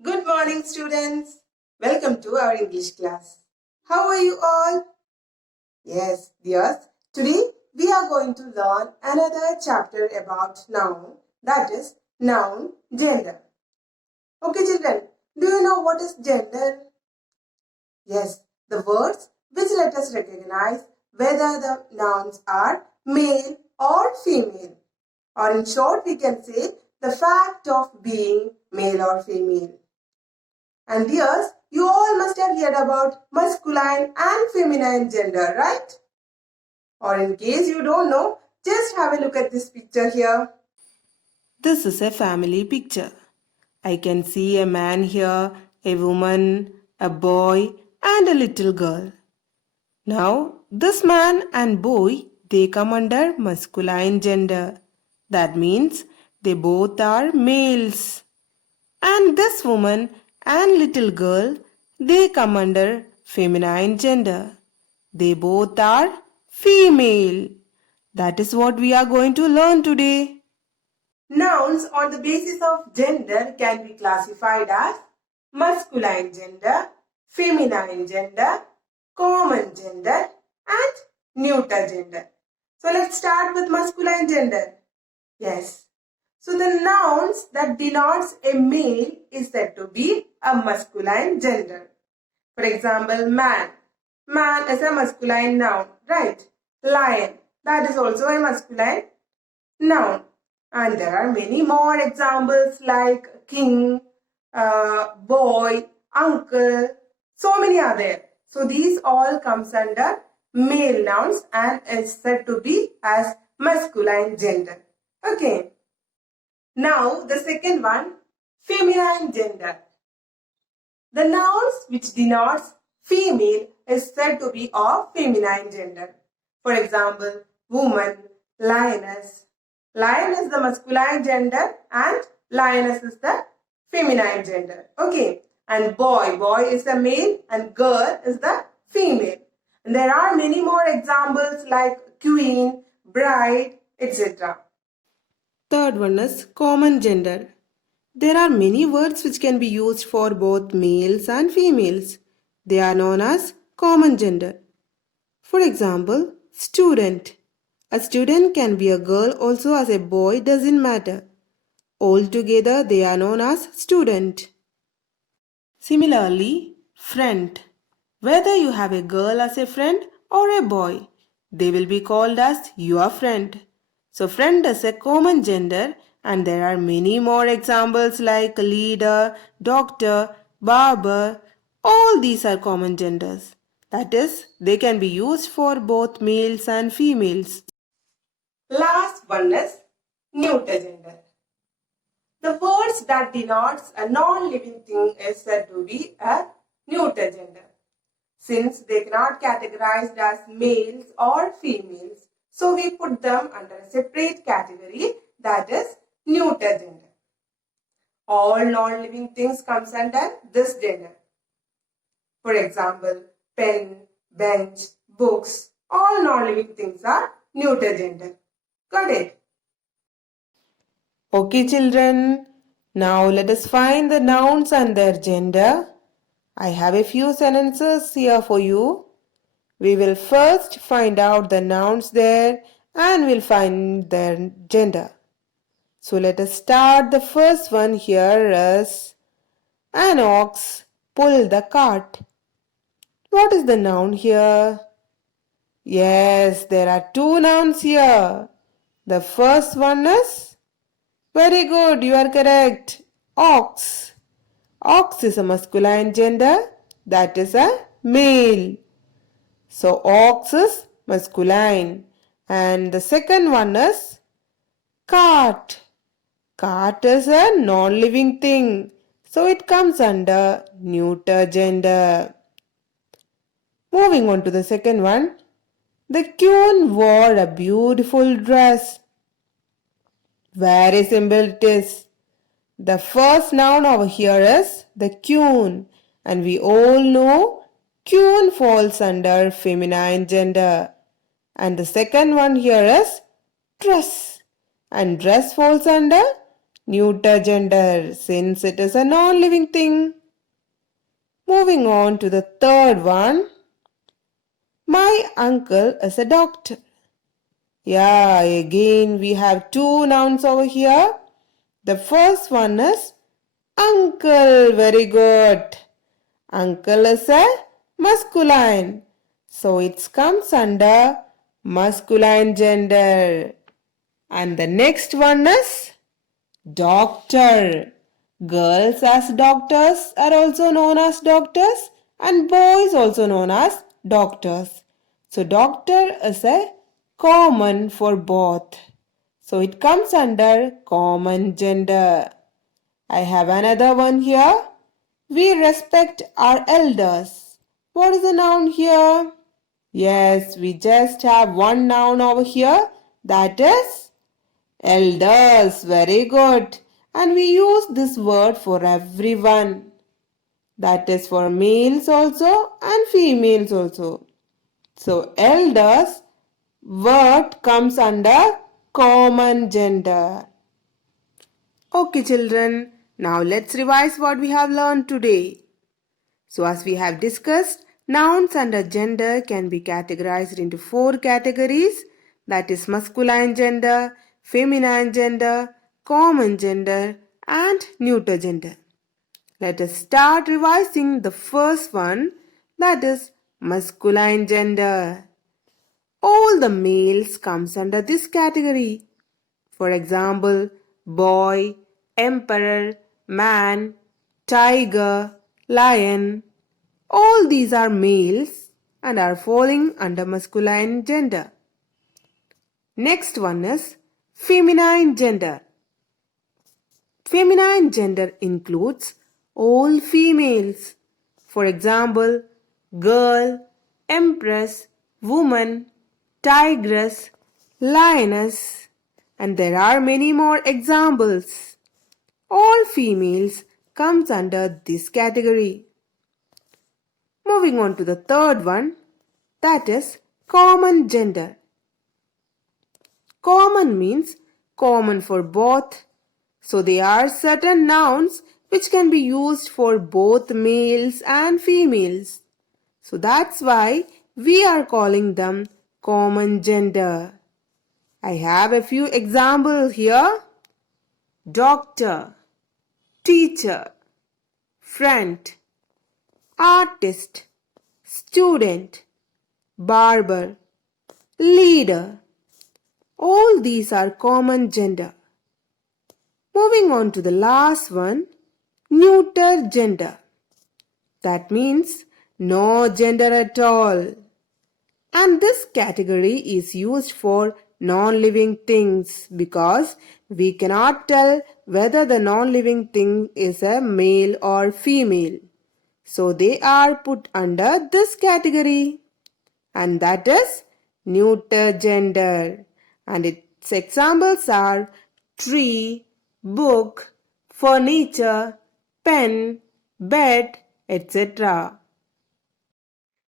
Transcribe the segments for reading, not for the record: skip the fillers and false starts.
Good morning, students. Welcome to our English class. How are you all? Yes, dears. Today we are going to learn another chapter about noun, that is noun gender. Okay, children, do you know what is gender? Yes, the words which let us recognize whether the nouns are male or female. Or in short, we can say the fact of being male or female. And yes, you all must have heard about masculine and feminine gender, right? Or in case you don't know, just have a look at this picture here. This is a family picture. I can see a man here, a woman, a boy, and a little girl. Now, this man and boy, they come under masculine gender. That means they both are males. And this woman and little girl, they come under feminine gender. They both are female. That is what we are going to learn today. Nouns on the basis of gender can be classified as masculine gender, feminine gender, common gender, and neuter gender. So let's start with masculine gender. Yes. So the nouns that denotes a male is said to be a masculine gender. For example, man. Man is a masculine noun, right? Lion. That is also a masculine noun. And there are many more examples like king, boy, uncle. So many are there. So these all comes under male nouns and is said to be as masculine gender. Okay. Now the second one, feminine gender. The nouns which denotes female is said to be of feminine gender. For example, woman, lioness. Lion is the masculine gender and lioness is the feminine gender. Okay. And boy, boy is the male and girl is the female. And there are many more examples like queen, bride, etc. Third one is common gender. There are many words which can be used for both males and females. They are known as common gender. For example, student. A student can be a girl also as a boy, doesn't matter. Altogether, they are known as student. Similarly, friend. Whether you have a girl as a friend or a boy, they will be called as your friend. So, friend is a common gender, and there are many more examples like leader, doctor, barber. All these are common genders. That is, they can be used for both males and females. Last one is neuter gender. The words that denotes a non-living thing is said to be a neuter gender. Since they cannot categorized as males or females, so we put them under a separate category, that is neuter gender. All non-living things comes under this gender. For example, pen, bench, books, all non-living things are neuter gender. Got it? Okay, children. Now let us find the nouns and their gender. I have a few sentences here for you. We will first find out the nouns there and we'll find their gender. So let us start. The first one here is an ox pulled the cart. What is the noun here? Yes, there are two nouns here. The first one is, very good, you are correct, ox. Ox is a masculine gender, that is a male. So ox is masculine. And the second one is cart. Cart is a non-living thing. So it comes under neuter gender. Moving on to the second one. The queen wore a beautiful dress. Very simple it is. The first noun over here is the queen, and we all know queen falls under feminine gender. And the second one here is dress, and dress falls under neuter gender since it is a non-living thing. Moving on to the third one. My uncle is a doctor. Yeah, again we have two nouns over here. The first one is uncle. Very good. Uncle is a masculine. So it comes under masculine gender. And the next one is doctor. Girls as doctors are also known as doctors and boys also known as doctors. So doctor is a common for both. So it comes under common gender. I have another one here. We respect our elders. What is the noun here? Yes, we just have one noun over here. That is elders. Very good. And we use this word for everyone. That is for males also and females also. So elders word comes under common gender. Okay children, now let's revise what we have learned today. So as we have discussed, nouns under gender can be categorized into four categories, that is masculine gender, feminine gender, common gender and neuter gender. Let us start revising the first one, that is masculine gender. All the males comes under this category. For example, boy, emperor, man, tiger, lion. All these are males and are falling under masculine gender. Next one is feminine gender. Feminine gender includes all females. For example, girl, empress, woman, tigress, lioness, and there are many more examples. All females comes under this category. Moving on to the third one, that is common gender. Common means common for both. So there are certain nouns which can be used for both males and females. So that's why we are calling them common gender. I have a few examples here. Doctor, teacher, friend, artist, student, barber, leader. All these are common gender. Moving on to the last one, neuter gender. That means no gender at all. And this category is used for non-living things because we cannot tell whether the non-living thing is a male or female. So they are put under this category. And that is neuter gender. And its examples are tree, book, furniture, pen, bed, etc.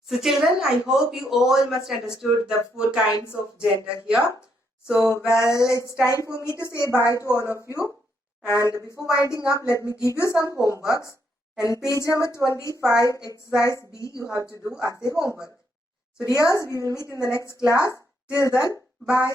So children, I hope you all must understood the four kinds of gender here. So well, it's time for me to say bye to all of you. And before winding up, let me give you some homeworks. And page number 25, exercise B, you have to do as a homework. So dears, we will meet in the next class. Till then, bye.